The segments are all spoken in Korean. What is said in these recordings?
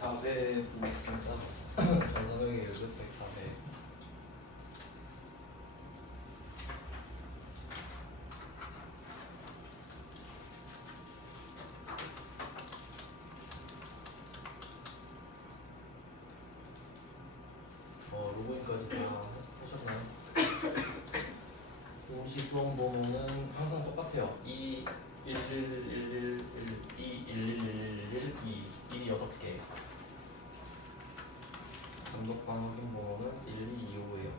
104회 보겠습니다. 전선영의 요즘 104회. 로그인까지 다 하셨나요? 임시 수험 번호는 항상 똑같아요. 2 1 1 1 1 2 1 1 1 1 2 6개. 감독관 확인 번호는 1225예요.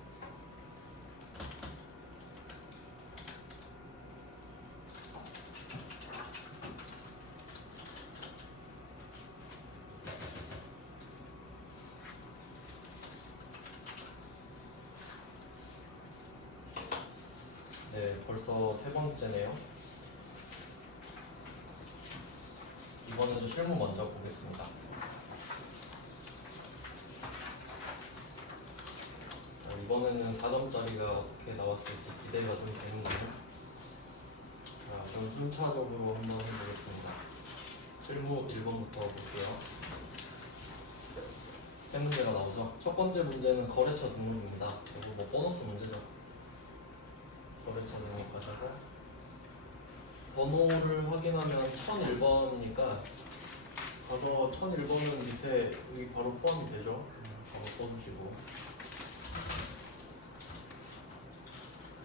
네, 벌써 세 번째네요. 이번에도 실무 먼저 보겠습니다. 이번에는 4점짜리가 어떻게 나왔을지 기대가 좀 되는데요. 자, 그럼 순차적으로 한번 해보겠습니다. 실무 1번부터 볼게요. 세 문제가 나오죠. 첫 번째 문제는 거래처 등록입니다. 그리고 뭐 보너스 문제죠. 거래처 등록하셔서 번호를 확인하면 1001번이니까 가서 1001번은 밑에 여기 바로 포함이 되죠. 바로 써주시고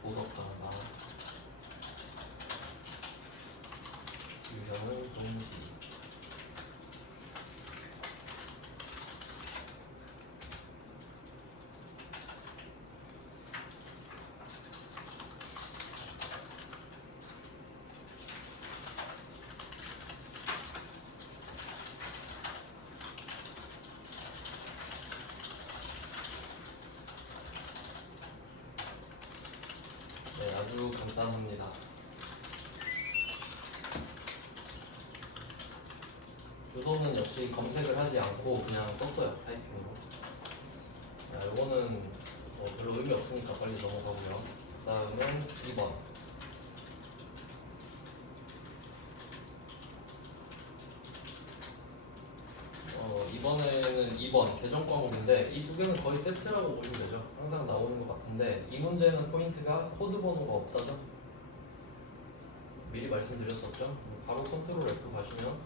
보석하나 유형은 동시. 네, 아주 간단합니다. 주소는 역시 검색을 하지 않고 그냥 썼어요. 타이핑으로. 자, 이거는 별로 의미 없으니까 빨리 넘어가고요. 그 다음은 2번. 이번에는 2번 계정 과목인데 이 두 개는 거의 세트라고 보시면 되죠. 항상 나오는 것 같은데 이 문제는 포인트가 코드 번호가 없다죠. 미리 말씀드렸었죠. 바로 컨트롤 F 가시면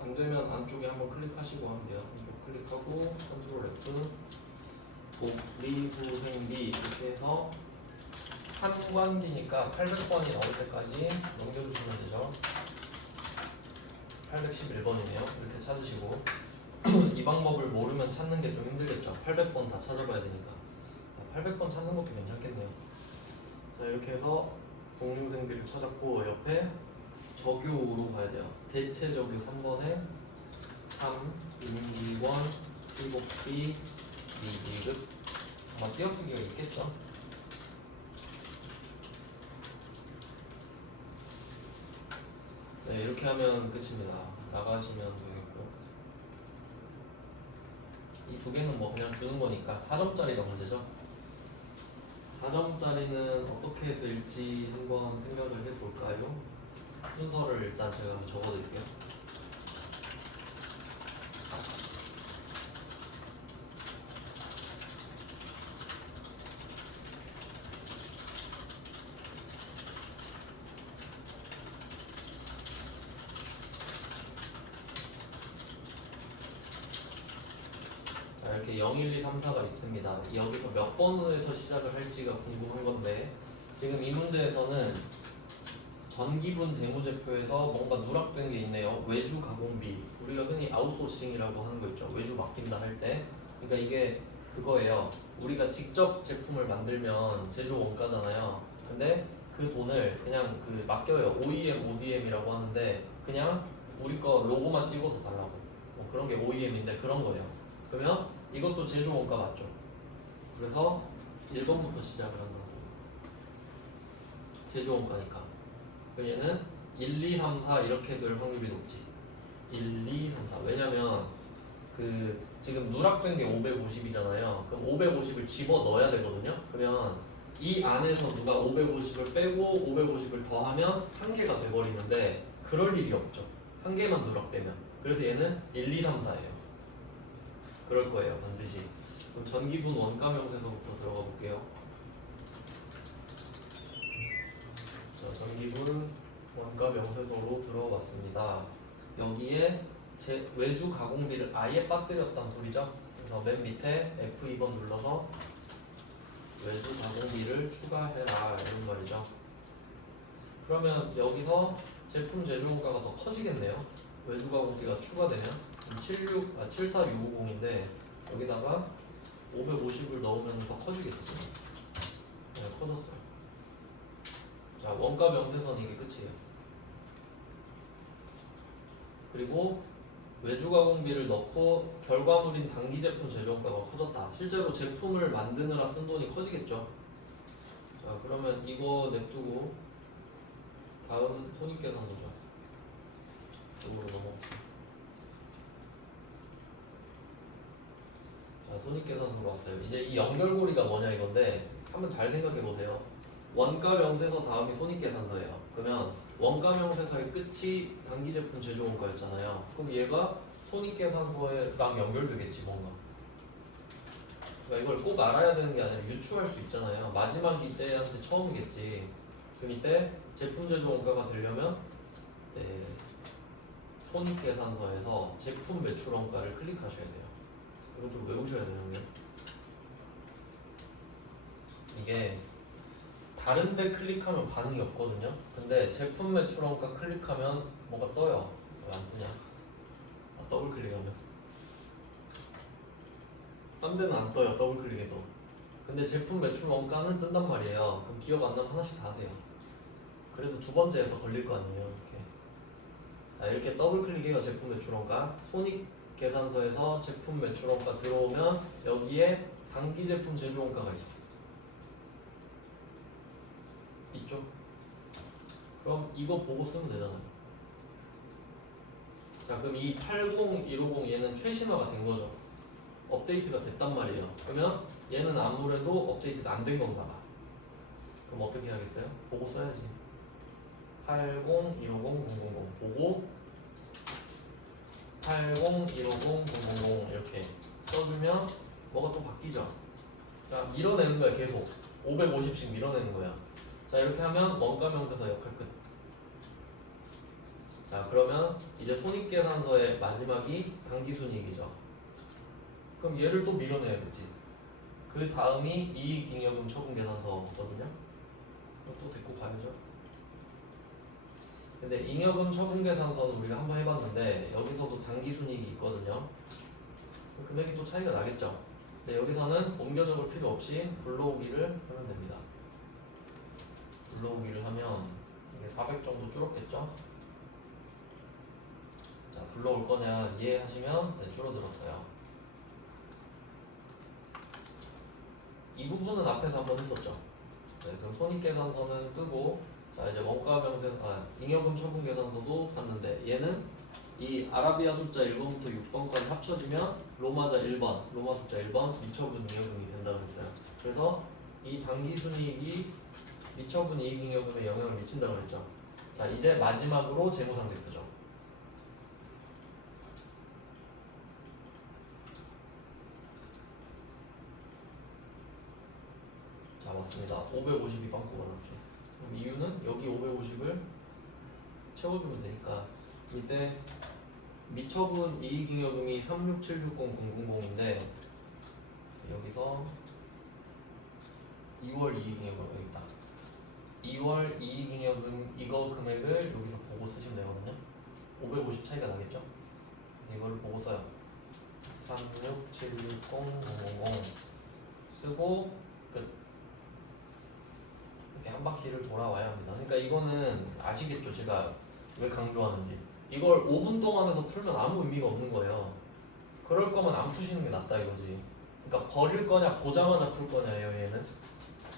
안 되면 안쪽에 한번 클릭하시고 하면 돼요. 이쪽 클릭하고 컨트롤 F 독리후생비 이렇게 해서 한 관기니까 800번이 나올 때까지 넘겨주시면 되죠. 811번이네요. 이렇게 찾으시고 이 방법을 모르면 찾는 게 좀 힘들겠죠. 800번 다 찾아봐야 되니까 800번 찾는 것도 괜찮겠네요. 자, 이렇게 해서 독립생비를 찾았고 옆에 적요로 가야 돼요. 대체 적요 3번에 3, 임기원, 회복비, 미지급. 아마 띄어쓰기가 있겠죠. 네, 이렇게 하면 끝입니다. 나가시면 되겠고 이 두 개는 뭐 그냥 주는 거니까 4점짜리가 문제죠. 4점짜리는 어떻게 될지 한번 생각을 해볼까요? 순서를 일단 제가 적어드릴게요. 자, 이렇게 0, 1, 2, 3, 4가 있습니다. 여기서 몇 번에서 시작을 할지가 궁금한 건데 지금 이 문제에서는 전기분 재무제표에서 뭔가 누락된 게 있네요. 외주 가공비. 우리가 흔히 아웃소싱이라고 하는 거 있죠. 외주 맡긴다 할 때. 그러니까 이게 그거예요. 우리가 직접 제품을 만들면 제조 원가잖아요. 근데 그 돈을 그냥 맡겨요. OEM, ODM이라고 하는데 그냥 우리 거 로고만 찍어서 달라고. 뭐 그런 게 OEM인데 그런 거예요. 그러면 이것도 제조 원가 맞죠? 그래서 1번부터 시작을 한다고. 제조 원가니까. 얘는 1, 2, 3, 4 이렇게 될 확률이 높지. 1, 2, 3, 4. 왜냐면 지금 누락된 게 550이잖아요. 그럼 550을 집어 넣어야 되거든요. 그러면 이 안에서 누가 550을 빼고 550을 더하면 한 개가 돼버리는데 그럴 일이 없죠. 한 개만 누락되면. 그래서 얘는 1, 2, 3, 4예요. 그럴 거예요, 반드시. 그럼 전기분 원가 명세서부터 들어가 볼게요. 자, 전기분 원가 명세서로 들어갔습니다. 여기에 외주 가공비를 아예 빠뜨렸단 소리죠. 그래서 맨 밑에 F2번 눌러서 외주 가공비를 추가해라 이런 말이죠. 그러면 여기서 제품 제조원가가 더 커지겠네요. 외주 가공비가 추가되면 74650인데 여기다가 550을 넣으면 더 커지겠지. 네, 커졌어요. 자, 원가 명세선 이게 끝이에요. 그리고 외주 가공비를 넣고 결과물인 단기 제품 제조원가가 커졌다. 실제로 제품을 만드느라 쓴 돈이 커지겠죠. 자, 그러면 이거 냅두고 다음 손익계산서죠. 이쪽으로 넘어갈게요. 자, 손익계산서로 왔어요. 이제 이 연결고리가 뭐냐 이건데 한번 잘 생각해 보세요. 원가 명세서 다음이 손익계산서예요. 그러면 원가 명세서의 끝이 단기 제품 제조 원가였잖아요. 그럼 얘가 손익계산서랑 연결되겠지 뭔가. 그러니까 이걸 꼭 알아야 되는 게 아니라 유추할 수 있잖아요. 마지막이 쟤한테 처음이겠지. 그럼 이때 제품 제조 원가가 되려면 네, 손익계산서에서 제품 매출 원가를 클릭하셔야 돼요. 이건 좀 외우셔야 돼요, 형님. 이게 다른 데 클릭하면 반응이 없거든요. 근데 제품 매출 원가 클릭하면 뭐가 떠요. 왜 안 뜨냐? 더블 클릭하면. 딴 데는 안 떠요, 더블 클릭해도. 근데 제품 매출 원가는 뜬단 말이에요. 그럼 기억 안 나면 하나씩 다 하세요. 그래도 두 번째에서 걸릴 거 아니에요, 이렇게. 자, 이렇게 더블 클릭해요, 제품 매출 원가. 손익 계산서에서 제품 매출 원가 들어오면 여기에 단기 제품 제조 원가가 있어. 있죠? 그럼 이거 보고 쓰면 되잖아요. 자, 그럼 이 80150 얘는 최신화가 된 거죠. 업데이트가 됐단 말이에요. 그러면 얘는 아무래도 업데이트가 안 된 건가 봐. 그럼 어떻게 해야겠어요? 보고 써야지. 80150 보고 80150 이렇게 써주면 뭐가 또 바뀌죠. 자, 밀어내는 거야 계속. 550씩 밀어내는 거야. 자, 이렇게 하면 원가 명세서 역할 끝. 자, 그러면 이제 손익계산서의 마지막이 당기순이익이죠. 그럼 얘를 또 밀어내야겠지. 그 다음이 이익잉여금 처분계산서거든요. 그럼 또 데리고 가야죠. 근데 잉여금 처분계산서는 우리가 한번 해봤는데 여기서도 당기순이익이 있거든요. 금액이 또 차이가 나겠죠. 근데 여기서는 옮겨 적을 필요 없이 불러오기를 하면 됩니다. 불러오기를 하면 이게 400 정도 줄었겠죠. 자, 불러올 거냐 이해하시면 네, 줄어들었어요. 이 부분은 앞에서 한번 했었죠. 네, 그럼 손익계산서는 끄고 자 이제 원가명세 잉여금 처분계산서도 봤는데 얘는 이 아라비아 숫자 1번부터 6번까지 합쳐지면 로마자 1번, 로마 숫자 1번 미처분 잉여금이 된다 그랬어요. 그래서 이 당기순이익이 미처분 이익잉여금에 영향을 미친다고 그랬죠. 자 이제 마지막으로 재무상대표죠. 자 맞습니다. 552 빵꾸가 났죠. 그럼 이유는 여기 550을 채워주면 되니까 이때 미처분 이익잉여금이 36760,000인데 여기서 2월 이익잉여금 여기 있다. 2월 이익잉여금 이거 금액을 여기서 보고 쓰시면 되거든요. 550 차이가 나겠죠? 이거를 보고 써요. 36760,000 쓰고 끝. 이렇게 한 바퀴를 돌아와야 합니다. 그러니까 이거는 아시겠죠? 제가 왜 강조하는지. 이걸 5분 동안 해서 풀면 아무 의미가 없는 거예요. 그럴 거면 안 푸시는 게 낫다 이거지. 그러니까 버릴 거냐 보자마자 풀 거냐예요 얘는.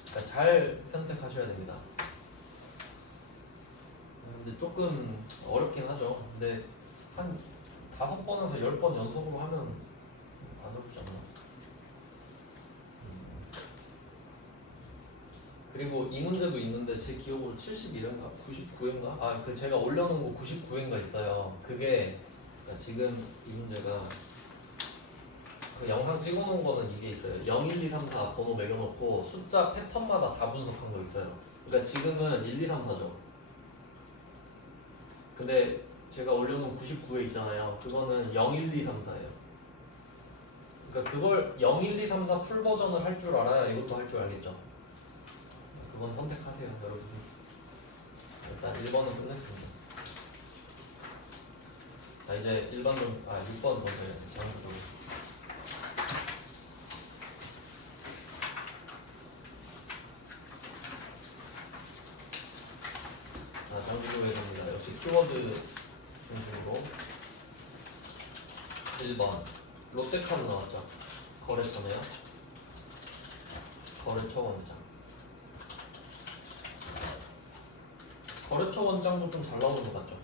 그러니까 잘 선택하셔야 됩니다. 근데 조금 어렵긴 하죠. 근데 한 5번에서 10번 연속으로 하면 안 어렵잖아요. 그리고 이 문제도 있는데 제 기억으로 71인가 99인가 그 제가 올려놓은 거 99인가 있어요. 그게 지금 이 문제가 그 영상 찍어놓은 거는 이게 있어요. 0, 1, 2, 3, 4 번호 매겨놓고 숫자 패턴마다 다 분석한 거 있어요. 그러니까 지금은 1, 2, 3, 4죠. 근데 제가 올려놓은 99에 있잖아요. 그거는 0, 1, 2, 3, 4예요. 그러니까 그걸 0, 1, 2, 3, 4 풀 버전을 할 줄 알아야 이것도 할 줄 알겠죠. 그건 선택하세요, 여러분이. 일단 1번은 끝냈습니다. 자, 이제 6번 먼저 해요. 장구조. 자, 장구조에 갑니다. 역시 키워드 중심으로 1번 롯데카드 나왔죠. 거래처네요. 거래처 원장. 거래처 원장도 좀 잘 나오는 것 같죠.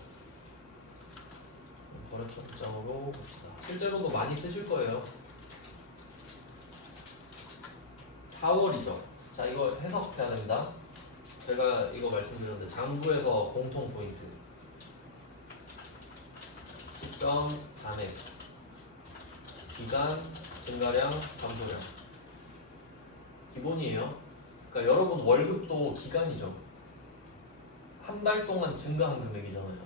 거래처 원장으로 봅시다. 실제로도 많이 쓰실 거예요. 4월이죠. 자, 이거 해석해야 됩니다. 제가 이거 말씀드렸는데 장부에서 공통 포인트. 시점, 잔액, 기간, 증가량, 감소량. 기본이에요. 그러니까 여러분 월급도 기간이죠. 한 달 동안 증가한 금액이잖아요.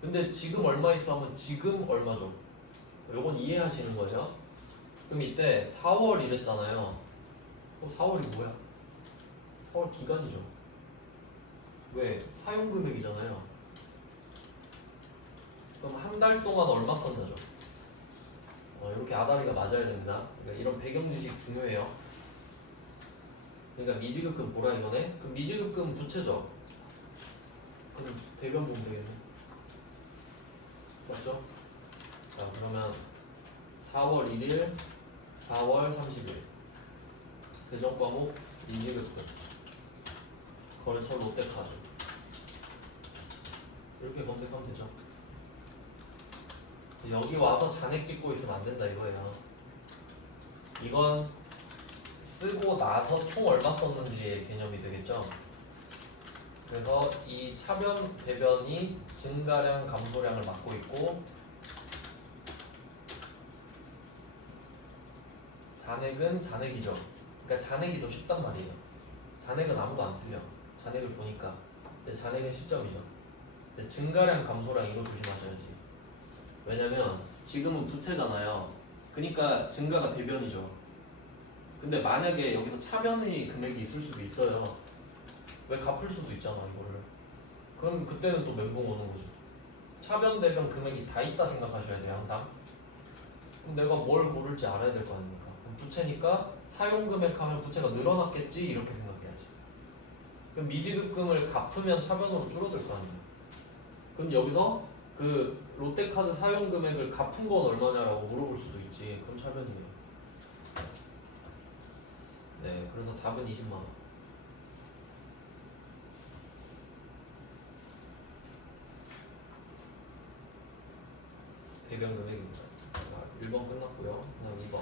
근데 지금 얼마 있어 하면 지금 얼마죠? 요건 이해하시는 거죠? 그럼 이때 4월 이랬잖아요. 4월이 뭐야? 4월 기간이죠. 왜? 사용 금액이잖아요. 그럼 한 달 동안 얼마 썼나죠? 이렇게 아다리가 맞아야 됩니다. 그러니까 이런 배경 지식 중요해요. 그러니까 미지급금 뭐라 이거네? 그럼 미지급금 부채죠. 그럼 대변 보면 되겠네. 맞죠? 자, 그러면 4월 1일, 4월 30일 계정 과목 미지급금 거래처 롯데카드 이렇게 검색하면 되죠. 여기 와서 잔액 찍고 있으면 안 된다 이거예요. 이건 쓰고 나서 총 얼마 썼는지의 개념이 되겠죠. 그래서 이 차변 대변이 증가량 감소량을 맡고 있고 잔액은 잔액이죠. 그러니까 잔액이 더 쉽단 말이에요. 잔액은 아무도 안 틀려. 잔액을 보니까. 근데 잔액은 시점이죠. 근데 증가량 감소량 이거 조심하셔야지. 왜냐면 지금은 부채잖아요. 그러니까 증가가 대변이죠. 근데 만약에 여기서 차변의 금액이 있을 수도 있어요. 왜 갚을 수도 있잖아 이거를. 그럼 그때는 또 멘붕 오는 거죠. 차변 대변 금액이 다 있다 생각하셔야 돼요 항상. 그럼 내가 뭘 고를지 알아야 될 거 아닙니까? 그럼 부채니까 사용 금액 하면 부채가 늘어났겠지 이렇게 생각해야지. 그럼 미지급금을 갚으면 차변으로 줄어들 거 아니에요. 그럼 여기서 그 롯데카드 사용 금액을 갚은 건 얼마냐라고 물어볼 수도 있지. 그럼 차변이에요. 네, 그래서 답은 20만 원. 대변 금액입니다. 1번 끝났고요. 그다음 2번.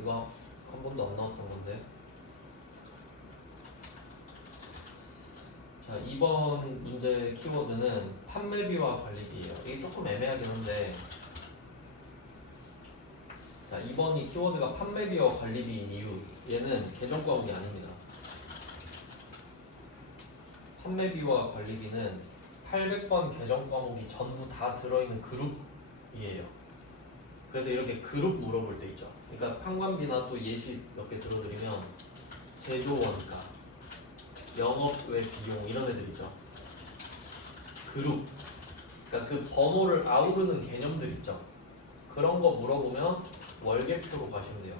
이거 한 번도 안 나왔던 건데. 자, 2번 문제 키워드는 판매비와 관리비예요. 이게 조금 애매하긴 한데. 자, 2번이 키워드가 판매비와 관리비인 이유. 얘는 계정 과목이 아닙니다. 판매비와 관리비는 800번 계정 과목이 전부 다 들어있는 그룹이에요. 그래서 이렇게 그룹 물어볼 때 있죠. 그러니까 판관비나 또 예시 몇 개 들어드리면 제조 원가, 영업 외 비용 이런 애들 있죠. 그룹. 그러니까 그 번호를 아우르는 개념들 있죠. 그런 거 물어보면 월계표로 가시면 돼요.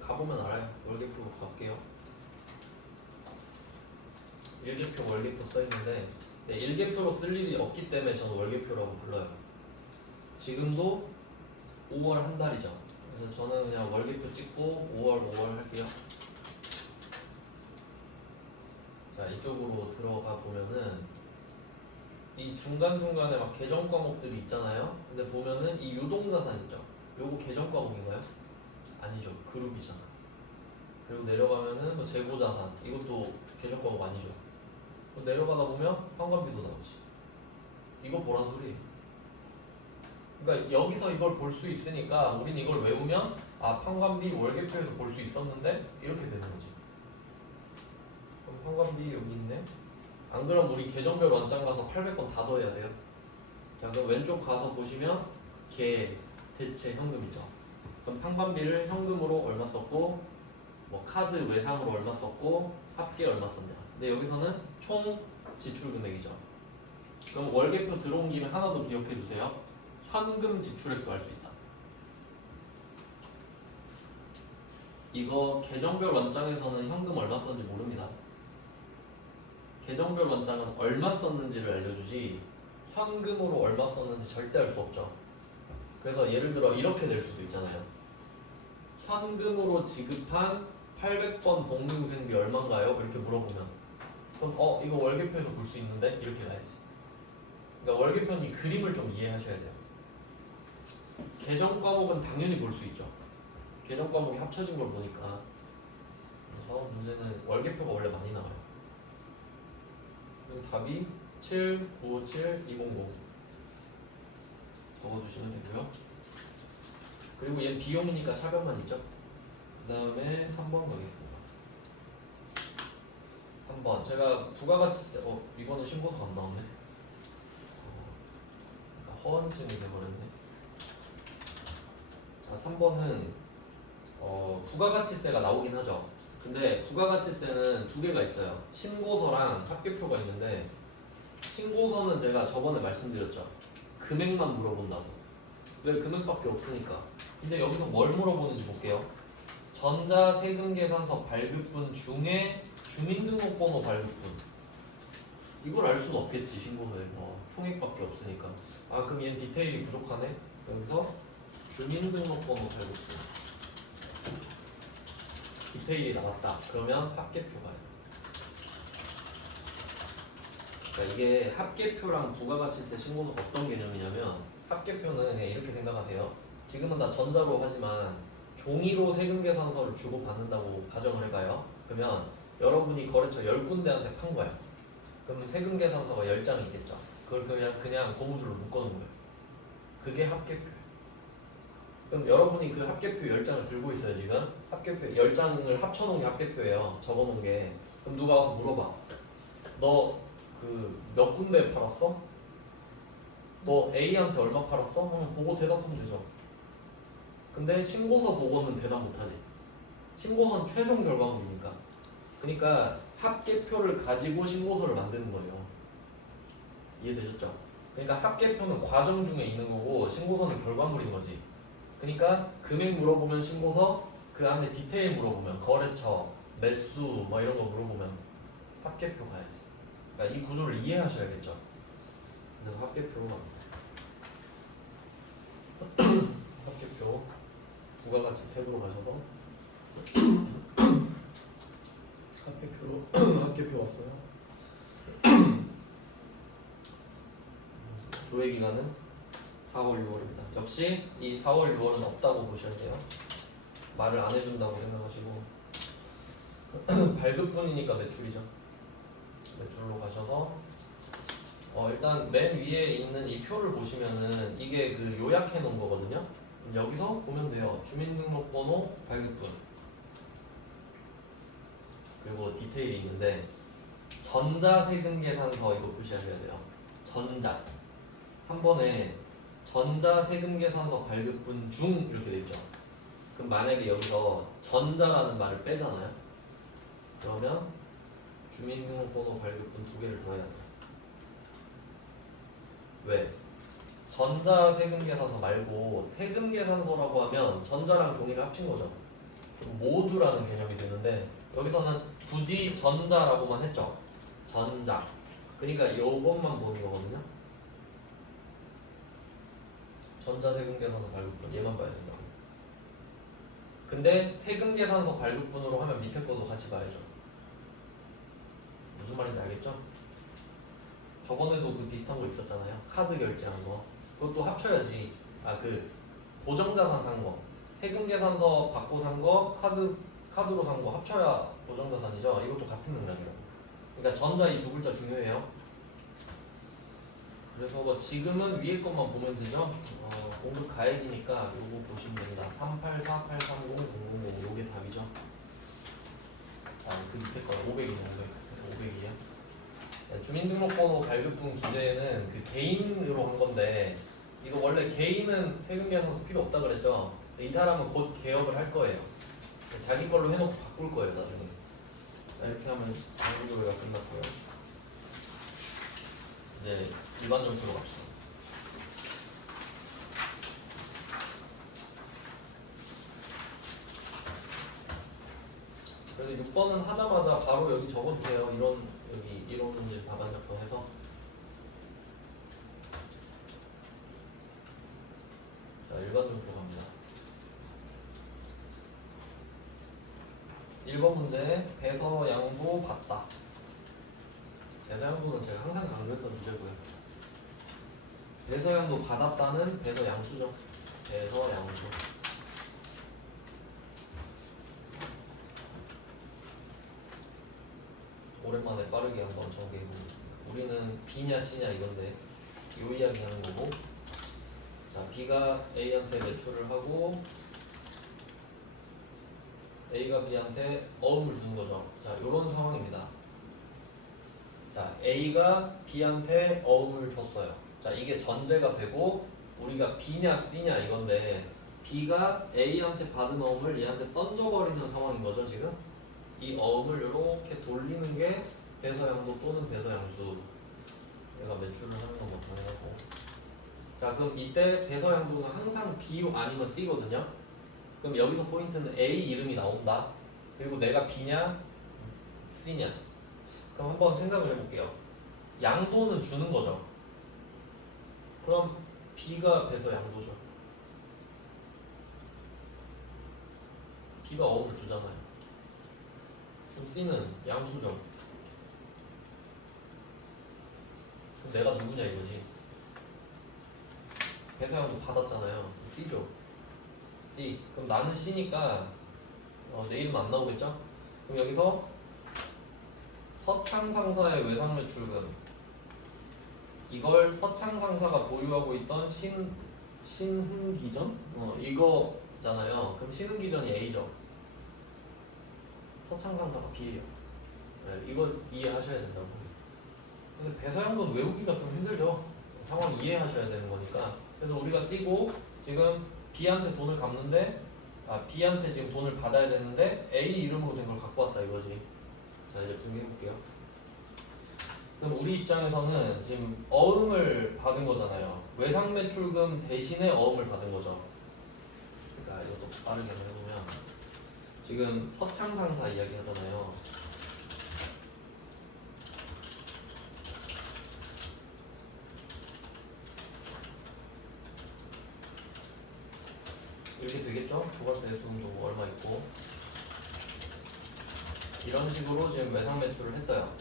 가보면 알아요. 월계표로 갈게요. 일계표, 월계표 써있는데 일계표로 쓸 일이 없기 때문에 저는 월계표라고 불러요. 지금도 5월 한 달이죠. 그래서 저는 그냥 월계표 찍고 5월 할게요. 자, 이쪽으로 들어가 보면은 이 중간중간에 막 계정 과목들이 있잖아요. 근데 보면은 이 유동자산 있죠. 요거 계정 과목인가요? 아니죠. 그룹이잖아. 그리고 내려가면은 뭐 재고자산 이것도 계정 과목 아니죠. 그럼 내려가다 보면 환관비도 나오지. 이거 보란 소리예요. 그러니까 여기서 이걸 볼 수 있으니까 우린 이걸 외우면 아 환관비 월계표에서 볼 수 있었는데 이렇게 되는 거지. 그럼 환관비 여기 있네. 안 그럼 우리 계정별 원장 가서 800번 다 더해야 돼요. 자 그럼 왼쪽 가서 보시면 계, 대체, 현금 있죠. 그럼 환관비를 현금으로 얼마 썼고 뭐 카드 외상으로 얼마 썼고 합계 얼마 썼냐. 근데 여기서는 총 지출 금액이죠. 그럼 월계표 들어온 김에 하나 더 기억해 두세요. 현금 지출액도 알 수 있다. 이거 계정별 원장에서는 현금 얼마 썼는지 모릅니다. 계정별 원장은 얼마 썼는지를 알려주지 현금으로 얼마 썼는지 절대 알 수 없죠. 그래서 예를 들어 이렇게 될 수도 있잖아요. 현금으로 지급한 800번 복리후생비 얼마인가요? 이렇게 물어보면 그럼 이거 월계표에서 볼 수 있는데 이렇게 가야지. 그러니까 월계표는 이 그림을 좀 이해하셔야 돼요. 계정 과목은 당연히 볼 수 있죠. 계정 과목이 합쳐진 걸 보니까. 그래서 문제는 월계표가 원래 많이 나와요. 그래서 답이 7, 9, 7, 200 적어두시면 되고요. 그리고 얘 비용이니까 차변만 있죠. 그 다음에 3번 가겠습니다. 3번 제가 부가가치세 이거는 신고서가 안 나오네. 허언증이 돼버렸네. 자 3번은 부가가치세가 나오긴 하죠. 근데 부가가치세는 두 개가 있어요. 신고서랑 합계표가 있는데 신고서는 제가 저번에 말씀드렸죠. 금액만 물어본다고. 왜 금액밖에 없으니까. 근데 여기서 뭘 물어보는지 볼게요. 전자세금계산서 발급분 중에 주민등록번호 발급분. 이걸 알 수는 없겠지 신고서에. 총액밖에 없으니까. 아 그럼 얘는 디테일이 부족하네. 여기서 주민등록번호 발급분. 디테일이 나왔다. 그러면 합계표가 해요. 그러니까 이게 합계표랑 부가가치세 신고서가 어떤 개념이냐면 합계표는 그냥 이렇게 생각하세요. 지금은 다 전자로 하지만 종이로 세금계산서를 주고 받는다고 가정을 해봐요. 그러면 여러분이 거래처 10군데한테 판 거야. 그럼 세금계산서가 10장이 있겠죠. 그걸 그냥 고무줄로 묶어놓은 거예요. 그게 합계표예요. 그럼 여러분이 그 합계표 10장을 들고 있어요. 지금 합계표 10장을 합쳐놓은 게 합계표예요. 적어놓은 게. 그럼 누가 와서 물어봐. 너 그 몇 군데 팔았어? 너 A한테 얼마 팔았어? 그럼 보고 대답하면 되죠. 근데 신고서 보고는 대답 못하지. 신고서는 최종 결과물이니까. 그러니까 합계표를 가지고 신고서를 만드는 거예요. 이해되셨죠? 그러니까 합계표는 과정 중에 있는 거고 신고서는 결과물인 거지. 그러니까 금액 물어보면 신고서, 그 안에 디테일 물어보면 거래처, 매수 뭐 이런 거 물어보면 합계표 가야지. 그러니까 이 구조를 이해하셔야겠죠. 그래서 합계표로 갑니다. 합계표 부가가치 탭으로 가셔서 합계표로 합계표 왔어요. 조회 기간은 4월 6월입니다. 역시 이 4월 6월은 없다고 보셔야 돼요. 말을 안 해준다고 생각하시고 발급분이니까 매출이죠. 매출로 가셔서 일단 맨 위에 있는 이 표를 보시면은 이게 그 요약해 놓은 거거든요. 여기서 보면 돼요. 주민등록번호 발급분 그리고 디테일이 있는데 전자세금계산서 이거 보셔야 돼요. 전자 한 번에 전자세금계산서 발급분 중 이렇게 돼 있죠. 그럼 만약에 여기서 전자라는 말을 빼잖아요. 그러면 주민등록번호 발급분 두 개를 더해야 돼요. 왜? 전자세금계산서 말고 세금계산서라고 하면 전자랑 종이를 합친 거죠. 모두라는 개념이 되는데 여기서는 굳이 전자라고만 했죠. 전자. 그러니까 이것만 보는 거거든요. 전자세금계산서 발급분 얘만 봐야 된다고. 근데 세금계산서 발급분으로 하면 밑에 것도 같이 봐야죠. 무슨 말인지 알겠죠? 저번에도 그 비슷한 거 있었잖아요. 카드 결제한 거. 그것도 합쳐야지. 아, 그 고정자산 산 거. 세금 계산서 받고 산 거, 카드로 산 거 합쳐야 고정자산이죠. 이것도 같은 맥락이라고. 그러니까 전자 이 두 글자 중요해요. 그래서 뭐 지금은 위에 것만 보면 되죠. 공급 가액이니까 요거 보시면 됩니다. 384, 830, 000 요게 답이죠. 아, 그 밑에 거 500이네, 500이야. 주민등록번호 발급분 기재는 그 개인으로 한 건데 이거 원래 개인은 세금 계산서 필요 없다 그랬죠. 이 사람은 곧 개업을 할 거예요. 자기 걸로 해놓고 바꿀 거예요, 나중에. 자, 이렇게 하면 장기교회가 끝났고요. 이제 일반 점수로 갑시다. 그래서 6번은 하자마자 바로 여기 적어도 돼요. 여기 이론 문제 답안 작성해서. 자, 일반 점수로 갑니다. 1번 문제, 배서 양도 받다. 배서 양도는 제가 항상 강조했던 주제고요. 배서 양도 받았다는 배서 양수죠. 배서 양수. 오랜만에 빠르게 한번 정리해 보겠습니다. 우리는 B냐 C냐 이건데 요 이야기 하는 거고, 자, B가 A한테 매출을 하고 A가 B한테 어음을 주는 거죠. 자, 요런 상황입니다. 자, A가 B한테 어음을 줬어요. 자, 이게 전제가 되고 우리가 B냐 C냐 이건데 B가 A한테 받은 어음을 얘한테 던져버리는 상황인 거죠, 지금. 이 어음을 이렇게 돌리는 게 배서양도 또는 배서양수. 얘가 매출을 하는 건 뭐 당연하고. 자, 그럼 이때 배서양도는 항상 B 아니면 C거든요. 그럼 여기서 포인트는 A 이름이 나온다. 그리고 내가 B냐 C냐. 그럼 한번 생각을 해볼게요. 양도는 주는 거죠. 그럼 B가 배서양도죠. B가 어음을 주잖아요. 그럼 C는 양수죠. 그럼 내가 누구냐 이거지. 배서양도 받았잖아요. C죠. C. 그럼 나는 C니까 내 이름 안 나오겠죠? 그럼 여기서 서창상사의 외상매출금, 이걸 서창상사가 보유하고 있던 신흥기전? 이거잖아요. 그럼 신흥기전이 A죠. 서창상사가 B예요. 네, 이거 이해하셔야 된다고. 근데 배서양도는 외우기가 좀 힘들죠. 상황 이해하셔야 되는 거니까. 그래서 우리가 C고 지금 B한테 돈을 갚는데, B한테 지금 돈을 받아야 되는데 A 이름으로 된 걸 갖고 왔다 이거지. 자, 이제 분개해볼게요. 그럼 우리 입장에서는 지금 어음을 받은 거잖아요. 외상매출금 대신에 어음을 받은 거죠. 그러니까 이것도 빠르게 해보면 지금 서창상사 이야기 하잖아요. 이렇게 되겠죠? 부가세 수금도 얼마 있고 이런 식으로 지금 외상 매출을 했어요.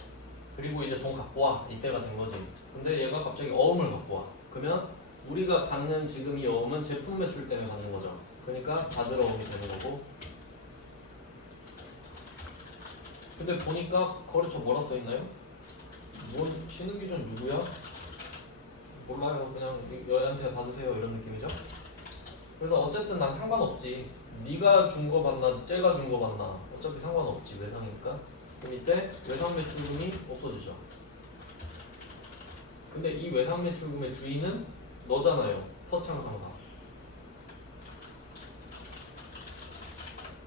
그리고 이제 돈 갖고 와. 이때가 된 거지. 근데 얘가 갑자기 어음을 갖고 와. 그러면 우리가 받는 지금 이 어음은 제품 매출 때문에 받는 거죠. 그러니까 받을 어음이 되는 거고. 근데 보니까 거래처 뭐라 써있나요? 뭔 신흥기준 누구야? 몰라요. 그냥 여한테 받으세요 이런 느낌이죠. 그래서 어쨌든 난 상관없지. 네가 준 거 받나 쟤가 준 거 받나 어차피 상관없지. 외상이니까. 그럼 이때 외상 매출금이 없어지죠. 근데 이 외상 매출금의 주인은 너잖아요. 서창상사.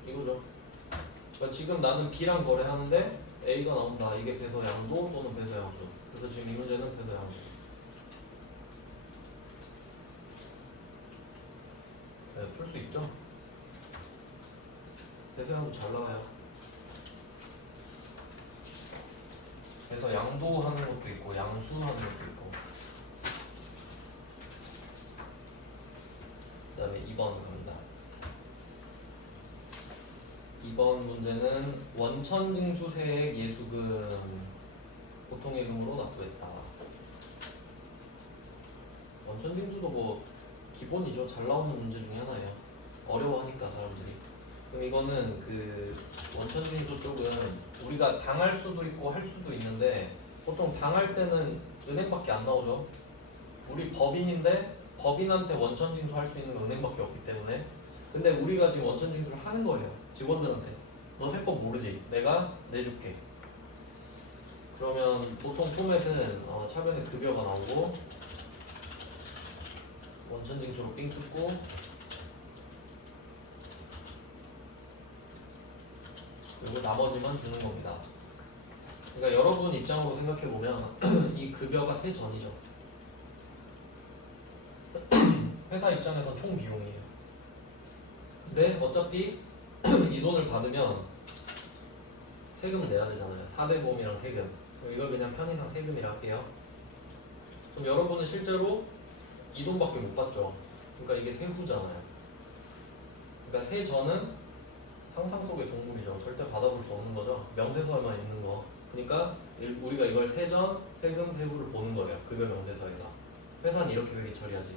이거죠. 그러니까 지금 나는 B랑 거래하는데 A가 나온다. 이게 배서양도 또는 배서양수. 그래서 지금 이 문제는 배서양수. 네, 풀 수 있죠. 배서양도 잘 나와요. 그래서 양도하는 것도 있고 양수하는 것도 있고. 그 다음에 2번 갑니다. 2번 문제는 원천징수세액 예수금 보통예금으로 납부했다. 원천징수도 뭐 기본이죠. 잘 나오는 문제 중에 하나예요. 어려워하니까 사람들이. 그럼 이거는 그 원천징수 쪽은 우리가 당할 수도 있고 할 수도 있는데 보통 당할 때는 은행밖에 안 나오죠. 우리 법인인데 법인한테 원천징수 할 수 있는 건 은행밖에 없기 때문에. 근데 우리가 지금 원천징수를 하는 거예요. 직원들한테. 너 세법 모르지? 내가 내줄게. 그러면 보통 포맷은 차변에 급여가 나오고 원천징수로 삥 뜯고 그리고 나머지만 주는 겁니다. 그러니까 여러분 입장으로 생각해 보면 이 급여가 세전이죠. 회사 입장에서 총 비용이에요. 근데 어차피 이 돈을 받으면 세금을 내야 되잖아요. 4대 보험이랑 세금. 그럼 이걸 그냥 편의상 세금이라 할게요. 그럼 여러분은 실제로 이 돈밖에 못 받죠. 그러니까 이게 세후잖아요. 그러니까 세전은 상상 속의 동물이죠. 절대 받아볼 수 없는 거죠. 명세서에만 있는 거. 그러니까 우리가 이걸 세전, 세금, 세후를 보는 거예요. 급여 명세서에서. 회사는 이렇게 회계 처리하지.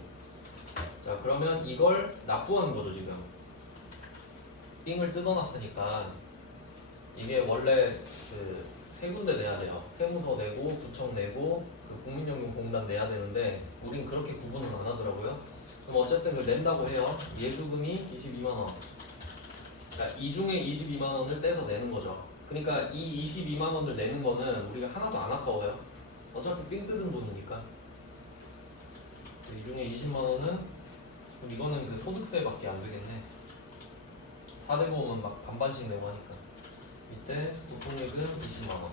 자, 그러면 이걸 납부하는 거죠, 지금. 삥을 뜯어놨으니까 이게 원래 그 세 군데 내야 돼요. 세무서 내고, 구청 내고, 그 국민연금공단 내야 되는데 우린 그렇게 구분은 안 하더라고요. 그럼 어쨌든 그걸 낸다고 해요. 예수금이 22만 원. 그러니까 이 중에 22만 원을 떼서 내는 거죠. 그러니까 이 22만 원을 내는 거는 우리가 하나도 안 아까워요. 어차피 삥 뜯은 돈이니까. 이 중에 20만 원은 그럼 이거는 그 소득세밖에 안 되겠네. 4대 보험은 막 반반씩 내고 하니까. 이때 보통예금 20만 원.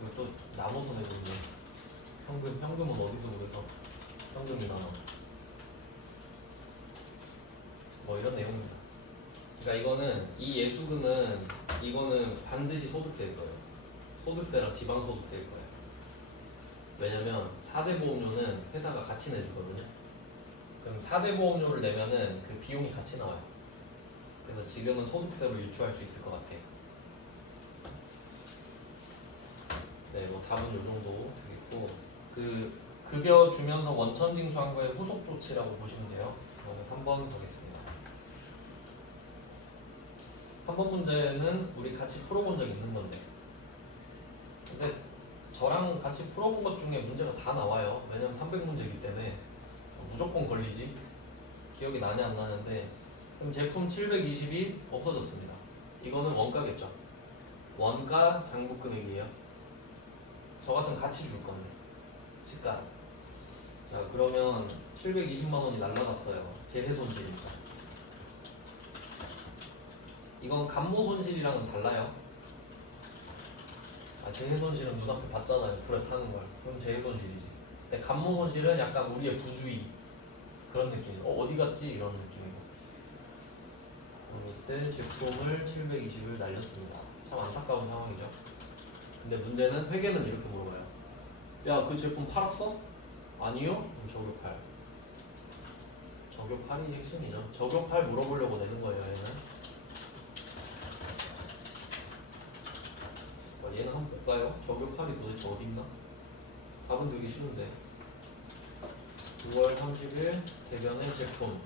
이것도 나눠서 내고 있네. 현금은 어디서 구해서 현금 2만 원. 뭐 이런 내용입니다. 그러니까 이거는 이 예수금은 이거는 반드시 소득세일 거예요. 소득세랑 지방소득세일 거예요. 왜냐면 4대 보험료는 회사가 같이 내주거든요. 그럼 4대 보험료를 내면은 그 비용이 같이 나와요. 그래서 지금은 소득세로 유추할 수 있을 것 같아요. 네, 뭐 답은 이 정도 되겠고, 그 급여 주면서 원천 징수한 거의 후속 조치라고 보시면 돼요. 그러면 3번 보겠습니다. 3번 문제는 우리 같이 풀어본 적 있는 건데, 근데 저랑 같이 풀어본 것 중에 문제가 다 나와요. 왜냐면 300문제이기 때문에 무조건 걸리지. 기억이 나냐 안 나냐인데, 그럼 제품 720이 없어졌습니다. 이거는 원가겠죠. 원가 장부 금액이에요. 저 같은 같이 줄 건데 시가. 자, 그러면 720만 원이 날라갔어요. 재해 손실입니다. 이건 감모 손실이랑은 달라요. 재해 손실은 눈앞에 봤잖아요. 불에 타는 걸. 그럼 재해 손실이지. 근데 감모 손실은 약간 우리의 부주의 그런 느낌이에요. 어디 갔지? 이런 느낌이고. 그럼 이때 제품을 720을 날렸습니다. 참 안타까운 상황이죠. 근데 문제는 회계는 이렇게 물어봐요. 야, 그 제품 팔았어? 아니요? 그럼 적용팔. 적용팔이 핵심이죠. 적용팔 물어보려고 내는 거예요, 얘는. 얘는 한번 볼까요? 적용팔이 도대체 어디 있나? 답은 되게 쉬운데. 6월 30일 대변의 제품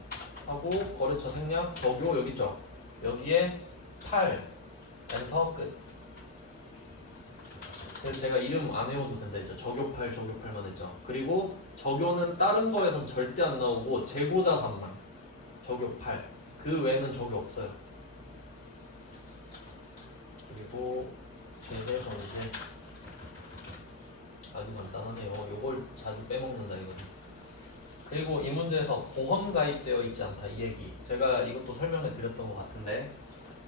하고 거래처 생략 적용 여기 있죠. 여기에 8 엔터 끝. 그래서 제가 이름 안 외워도 된다 했죠. 적용팔만 했죠. 그리고 적용은 다른 거에선 절대 안 나오고 재고자산만 적용8. 그 외에는 적용 없어요. 그리고 재해 손실 아주 간단하네요. 요걸 자주 빼먹는다 이거는. 그리고 이 문제에서 보험 가입되어 있지 않다 이 얘기. 제가 이것도 설명을 드렸던 것 같은데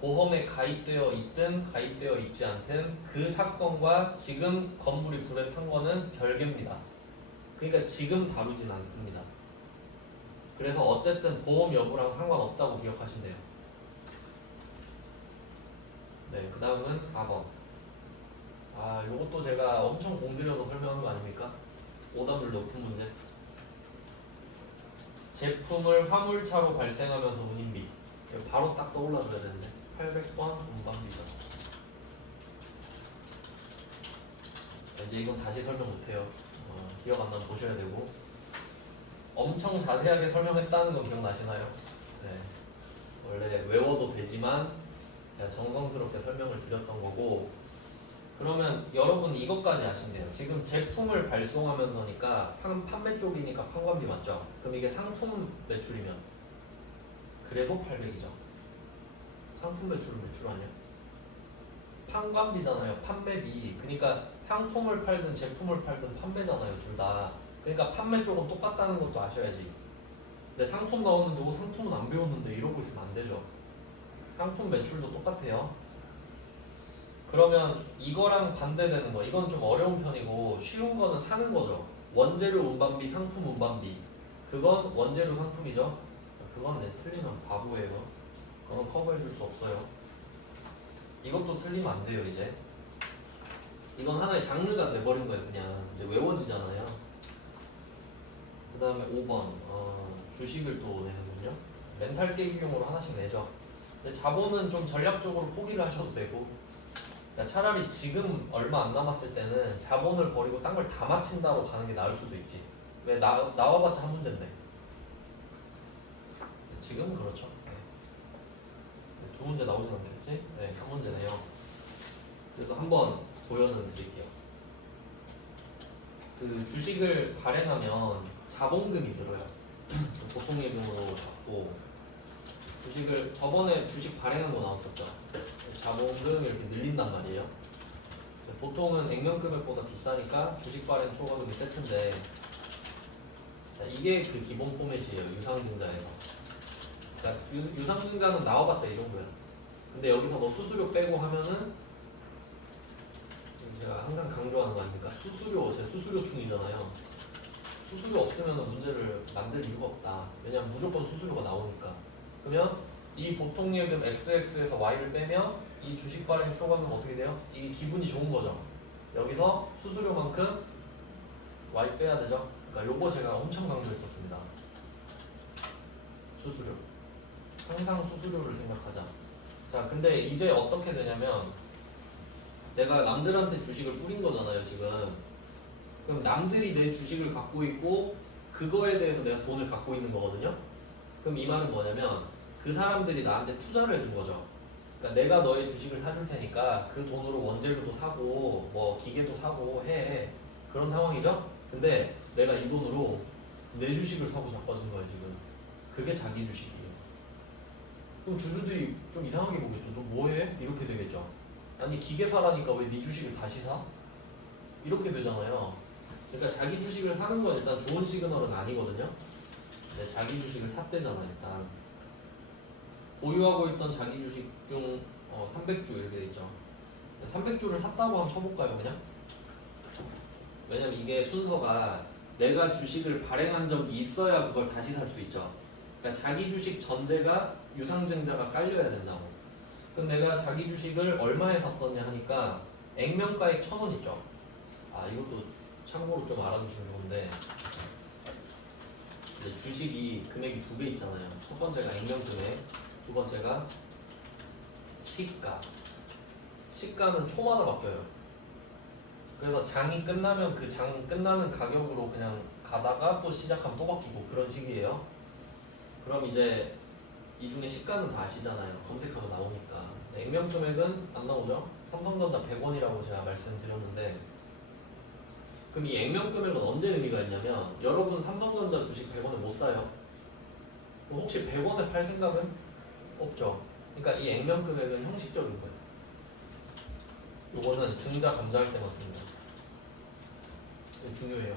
보험에 가입되어 있든 가입되어 있지 않든 그 사건과 지금 건물이 불에 탄 거는 별개입니다. 그러니까 지금 다루진 않습니다. 그래서 어쨌든 보험 여부랑 상관없다고 기억하시면 돼요. 네, 그 다음은 4번. 요것도 제가 엄청 공들여서 설명한 거 아닙니까? 오답률 높은 문제. 제품을 화물차로 발생하면서 운임비. 이거 바로 딱 떠올라줘야 되는데 800번 운반비죠. 이제 이건 다시 설명 못해요. 기억 안 나면 보셔야 되고 엄청 자세하게 설명했다는 건 기억나시나요? 네. 원래 외워도 되지만 제가 정성스럽게 설명을 드렸던 거고 그러면 여러분 이것까지 아시면 돼요. 지금 제품을 발송하면서니까 판매 쪽이니까 판관비 맞죠? 그럼 이게 상품 매출이면 그래도 800이죠. 상품 매출은 매출 아니야? 판관비잖아요. 판매비. 그러니까 상품을 팔든 제품을 팔든 판매잖아요. 둘 다. 그러니까 판매 쪽은 똑같다는 것도 아셔야지. 근데 상품 나오는데 상품은 안 배웠는데 이러고 있으면 안 되죠. 상품 매출도 똑같아요. 그러면 이거랑 반대되는 거, 이건 좀 어려운 편이고 쉬운 거는 사는 거죠. 원재료 운반비, 상품 운반비. 그건 원재료 상품이죠. 그건 틀리면 바보예요. 그건 커버해 줄 수 없어요. 이것도 틀리면 안 돼요, 이제. 이건 하나의 장르가 돼버린 거예요, 그냥. 이제 외워지잖아요. 그 다음에 5번, 주식을 또 내는군요. 멘탈 깨기용으로 하나씩 내죠. 근데 자본은 좀 전략적으로 포기를 하셔도 되고, 그러니까 차라리 지금 얼마 안 남았을 때는 자본을 버리고 딴 걸 다 마친다로 가는 게 나을 수도 있지. 왜 나와봤자 한 문제인데. 지금은 그렇죠. 네. 두 문제 나오진 않겠지? 네, 한 문제네요. 그래도 한번 보여는 드릴게요. 그 주식을 발행하면 자본금이 들어요. 보통 예금으로 잡고 주식을 저번에 주식 발행한 거 나왔었죠. 자본금 이렇게 늘린단 말이에요. 보통은 액면 금액보다 비싸니까 주식 발행 초과금이 세트인데 자, 이게 그 기본 포맷이에요. 유상증자에서. 그러니까 유상증자는 나와봤자 이 정도야. 근데 여기서 뭐 수수료 빼고 하면은 제가 항상 강조하는 거 아닙니까? 수수료, 제 수수료 중이잖아요. 수수료 없으면 문제를 만들 이유가 없다. 왜냐면 무조건 수수료가 나오니까. 그러면 이 보통 예금 XX에서 Y를 빼면 이 주식 발행 초과는 어떻게 돼요? 이게 기분이 좋은 거죠. 여기서 수수료만큼 Y 빼야 되죠. 그러니까 요거 제가 엄청 강조했었습니다. 수수료. 항상 수수료를 생각하자. 자, 근데 이제 어떻게 되냐면 내가 남들한테 주식을 뿌린 거잖아요, 지금. 그럼 남들이 내 주식을 갖고 있고 그거에 대해서 내가 돈을 갖고 있는 거거든요. 그럼 이 말은 뭐냐면 그 사람들이 나한테 투자를 해준 거죠. 그러니까 내가 너의 주식을 사줄 테니까 그 돈으로 원재료도 사고 뭐 기계도 사고 해. 그런 상황이죠. 근데 내가 이 돈으로 내 주식을 사고 자빠진 거야 지금. 그게 자기 주식이에요. 그럼 주주들이 좀 이상하게 보겠죠. 너 뭐해? 이렇게 되겠죠. 아니 기계 사라니까 왜 네 주식을 다시 사? 이렇게 되잖아요. 그러니까 자기 주식을 사는 건 일단 좋은 시그널은 아니거든요. 근데 자기 주식을 샀대잖아 일단. 보유하고 있던 자기 주식 중 300주 이렇게 돼 있죠. 300주를 샀다고 한번 쳐볼까요 그냥? 왜냐면 이게 순서가 내가 주식을 발행한 적이 있어야 그걸 다시 살 수 있죠. 그러니까 자기 주식 전제가 유상증자가 깔려야 된다고. 그럼 내가 자기 주식을 얼마에 샀었냐 하니까 액면가액 1,000원 있죠. 아 이것도 참고로 좀 알아두시면 좋은데 이제 주식이 금액이 두 배 있잖아요. 첫 번째가 액면 금액, 두 번째가 시가. 시가는 초마다 바뀌어요. 그래서 장이 끝나면 그 장 끝나는 가격으로 그냥 가다가 또 시작하면 또 바뀌고 그런 식이에요. 그럼 이제 이 중에 시가는 다 아시잖아요. 검색하면 나오니까. 액면 금액은 안 나오죠. 삼성전자 100원이라고 제가 말씀드렸는데 그럼 이 액면 금액은 언제 의미가 있냐면 여러분 삼성전자 주식 100원에 못 사요. 그럼 혹시 100원에 팔 생각은 없죠. 그러니까 이 액면 금액은 형식적인 거예요. 요거는 증자 감자할 때만 씁니다. 이게 중요해요.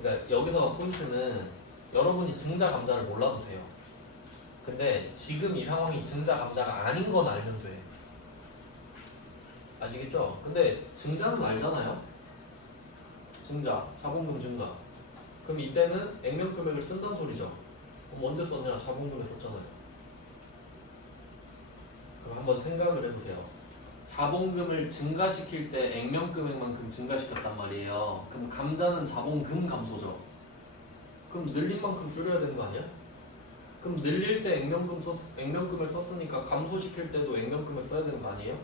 그러니까 여기서 포인트는 여러분이 증자 감자를 몰라도 돼요. 근데 지금 이 상황이 증자 감자가 아닌 건 알면 돼. 아시겠죠? 근데 증자는 알잖아요. 증자, 자본금 증가. 그럼 이때는 액면 금액을 쓴다는 소리죠. 그럼 언제 썼냐? 자본금에 썼잖아요. 그럼 한번 생각을 해보세요. 자본금을 증가시킬 때 액면 금액만큼 증가시켰단 말이에요. 그럼 감자는 자본금 감소죠. 그럼 늘린 만큼 줄여야 되는 거 아니야? 그럼 늘릴 때 액면금을 썼으니까 감소시킬 때도 액면금을 써야 되는 거 아니에요?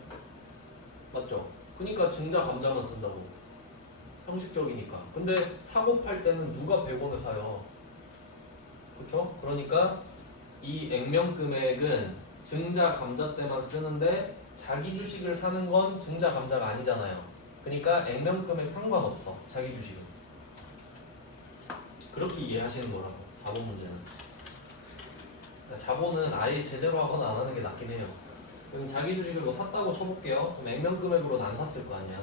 맞죠? 그러니까 증자 감자만 쓴다고. 형식적이니까. 근데 사고 팔 때는 누가 100원을 사요? 그렇죠? 그러니까 이 액면 금액은 증자 감자 때만 쓰는데 자기 주식을 사는 건 증자 감자가 아니잖아요. 그러니까 액면 금액 상관없어. 자기 주식은. 그렇게 이해하시는 거라고. 자본 문제는. 그러니까 자본은 아예 제대로 하거나 안 하는 게 낫긴 해요. 그럼 자기 주식을 뭐 샀다고 쳐볼게요. 그럼 액면 금액으로는 안 샀을 거 아니야.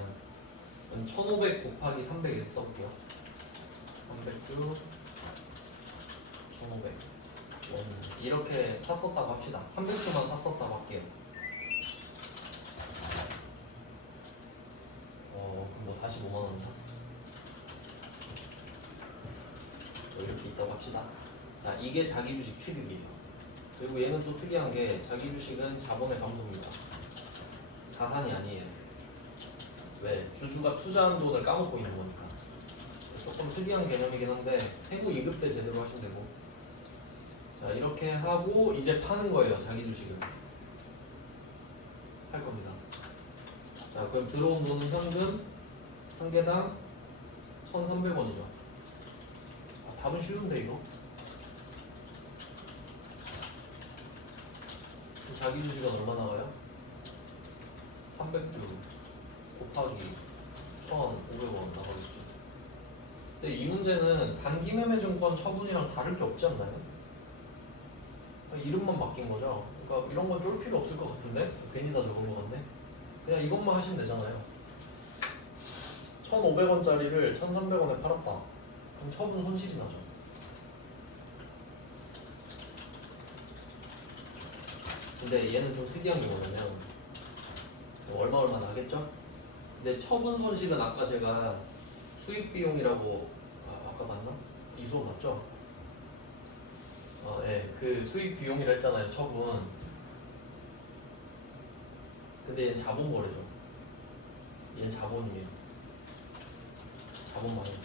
그럼 1500 곱하기 300 이렇게 써볼게요. 300주 1500 이렇게 샀었다고 합시다. 300주만 샀었다고 할게요. 그럼 뭐 45만원이다. 이렇게 있다고 합시다. 자, 이게 자기 주식 취득이에요. 그리고 얘는 또 특이한 게 자기 주식은 자본의 감독입니다. 자산이 아니에요. 왜? 주주가 투자한 돈을 까먹고 있는 거니까. 조금 특이한 개념이긴 한데 세부 2급 때 제대로 하시면 되고. 자, 이렇게 하고 이제 파는 거예요. 자기 주식을 할 겁니다. 자, 그럼 들어온 돈은 현금 한 개당 1,300원이죠. 답은 쉬운데 이거. 자기 주식은 얼마 나와요? 300주 곱하기 1,500원 나가겠죠. 근데 이 문제는 단기매매증권 처분이랑 다를 게 없지 않나요? 이름만 바뀐 거죠. 그러니까 이런 건 쫄 필요 없을 것 같은데? 괜히 다 적은 것 같네. 그냥 이것만 하시면 되잖아요. 1,500원짜리를 1,300원에 팔았다. 그럼 처분 손실이 나죠. 근데 얘는 좀 특이한 게 뭐냐면 얼마 나겠죠? 근데 처분 손실은 아까 제가 수익 비용이라고 아까 맞나? 이소 맞죠? 네, 그 수익 비용이라 했잖아요. 처분. 근데 얘는 자본 거래죠. 얘는 자본이에요. 자본 말이에요.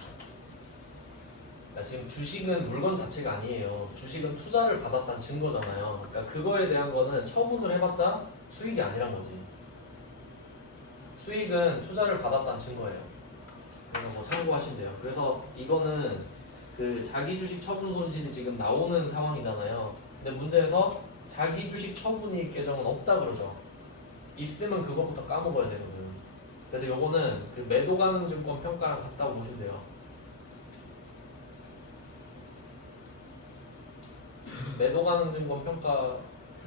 그러니까 지금 주식은 물건 자체가 아니에요. 주식은 투자를 받았다는 증거잖아요. 그러니까 그거에 대한 거는 처분을 해봤자 수익이 아니란 거지. 수익은 투자를 받았다는 증거예요. 그래서 뭐 참고하시면 돼요. 그래서 이거는 그 자기 주식 처분 손실이 지금 나오는 상황이잖아요. 근데 문제에서 자기 주식 처분이익 계정은 없다 그러죠. 있으면 그것부터 까먹어야 되거든. 그래서 요거는 그 매도 가능 증권 평가랑 같다고 보시면 돼요. 매도 가능 증권 평가가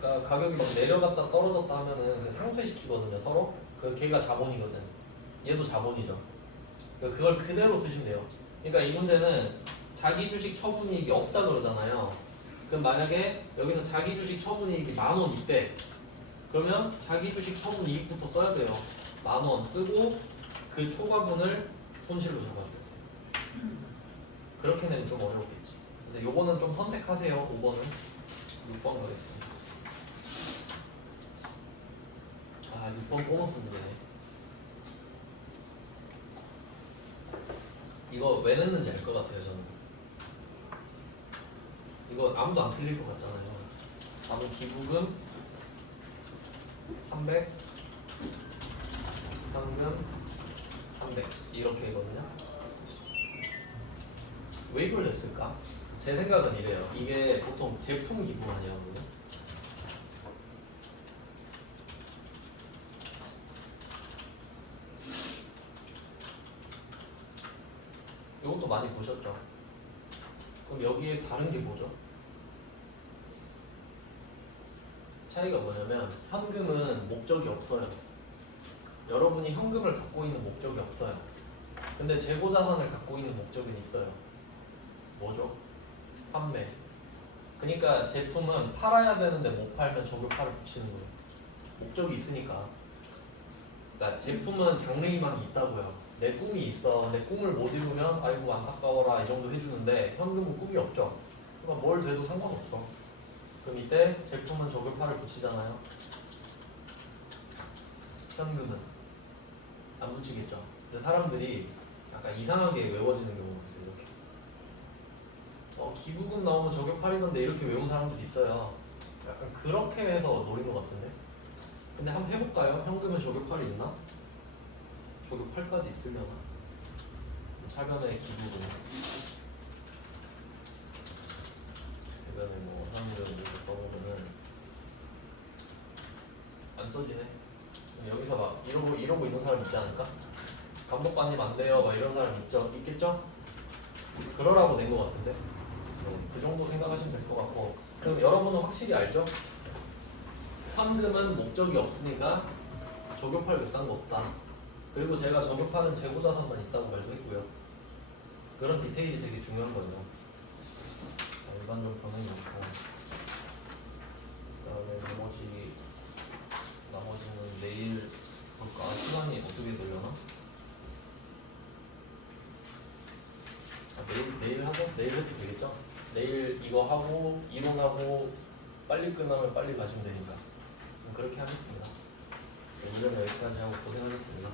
가격이 막 내려갔다 떨어졌다 하면은 그 상쇄시키거든요. 서로. 그 걔가 자본이거든. 얘도 자본이죠. 그러니까 그걸 그대로 쓰시면 돼요. 그러니까 이 문제는 자기 주식 처분이익이 없다 그러잖아요. 그럼 만약에 여기서 자기 주식 처분이익이 10,000원 있대. 그러면 자기 주식 처분이익부터 써야 돼요. 10,000원 쓰고 그 초과분을 손실로 잡아줘요. 그렇게 내면 좀 어려웠겠지. 근데 요거는 좀 선택하세요. 5번은 6번 가겠습니다. 6번 보너스 문제네. 이거 왜 냈는지 알 것 같아요. 저는 이거 아무도 안 틀릴 것 같잖아요. 답은 기부금 300 현금 300 이렇게거든요. 왜 이걸 냈을까? 제 생각은 이래요. 이게 보통 제품 기부 아니었거든요. 이것도 많이 보셨죠? 그럼 여기에 다른 게 뭐죠? 차이가 뭐냐면 현금은 목적이 없어요. 여러분이 현금을 갖고 있는 목적이 없어요. 근데 재고자산을 갖고 있는 목적은 있어요. 뭐죠? 판매. 그러니까 제품은 팔아야 되는데 못 팔면 저격파를 붙이는 거예요. 목적이 있으니까. 그러니까 제품은 장래희망이 있다고요. 내 꿈이 있어. 내 꿈을 못 이루면 아이고 안타까워라 이 정도 해주는데 현금은 꿈이 없죠. 그러니까 뭘 돼도 상관없어. 그럼 이때 제품은 저격파를 붙이잖아요. 현금은 안 붙이겠죠. 근데 사람들이 약간 이상하게 외워지는 경우가 있어요. 이렇게. 기부금 나오면 저격팔이던데 이렇게 외운 사람들이 있어요. 약간 그렇게 해서 노린 것 같은데. 근데 한번 해볼까요? 현금에 저격팔이 있나? 저격팔까지 있으려나? 차변의 기부도 대변에 뭐 사람들 이렇게 써보면은 안 써지네. 여기서 막 이러고 있는 사람 있지 않을까? 감독관님 안 돼요 막 이런 사람 있겠죠? 그러라고 낸 것 같은데 그 정도 생각하시면 될 것 같고 그럼 여러분은 확실히 알죠? 현금은 목적이 없으니까 적용할 몇단 거 없다. 그리고 제가 적용하는 재고자산만 있다고 말도 했고요. 그런 디테일이 되게 중요한 거예요. 일반적 변형이 있고 그다음에 나머지는 내일 볼까? 시간이 어떻게 되려나? 내일 하죠? 내일 해도 되겠죠? 내일 이거 하고 이론하고 빨리 끝나면 빨리 가시면 되니까 그렇게 하겠습니다. 오늘은 여기까지 하고 고생하셨습니다.